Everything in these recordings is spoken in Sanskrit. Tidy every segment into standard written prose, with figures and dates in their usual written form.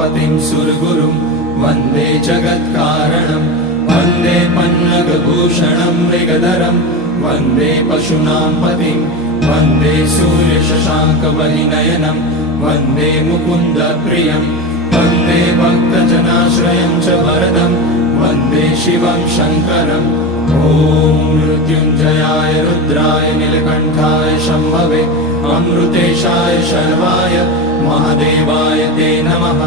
उमापतिं सुरगुरुं वन्दे जगत्कारणं वन्दे पन्नगभूषणं मृगधरं वन्दे पशूनां पतिं वन्दे सूर्यशशाङ्कवलिनयनं वन्दे मुकुन्दप्रियं वन्दे भक्तजनाश्रयं च वरदं वन्दे शिवं शङ्करम् ॐ मृत्युञ्जयाय रुद्राय नीलकण्ठाय शम्भवे अमृतेशाय शर्वाय महादेवाय ते नमः।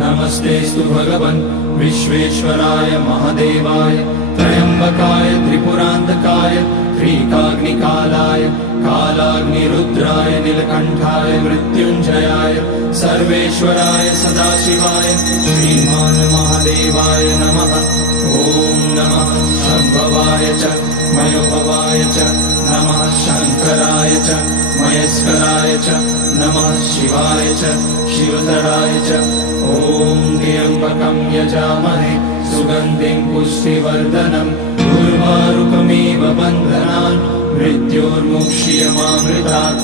नमस्तेऽस्तु भगवन् विश्वेश्वराय महादेवाय त्र्यम्बकाय त्रिपुरान्तकाय त्रिकाग्निकालाय कालाग्निरुद्राय नीलकण्ठाय मृत्युञ्जयाय सर्वेश्वराय सदाशिवाय श्रीमान् महादेवाय नमः। ॐ नमः शम्भवाय च मयोभवाय च नमः शङ्कराय च महेश्वराय च नमः शिवाय च शिवतराय च ॐ त्र्यम्बकं यजामहे सुगन्धिं पुष्टिवर्धनम् उर्वारुकमिव बन्धनान् मृत्योर्मुक्ष्यमामृतात्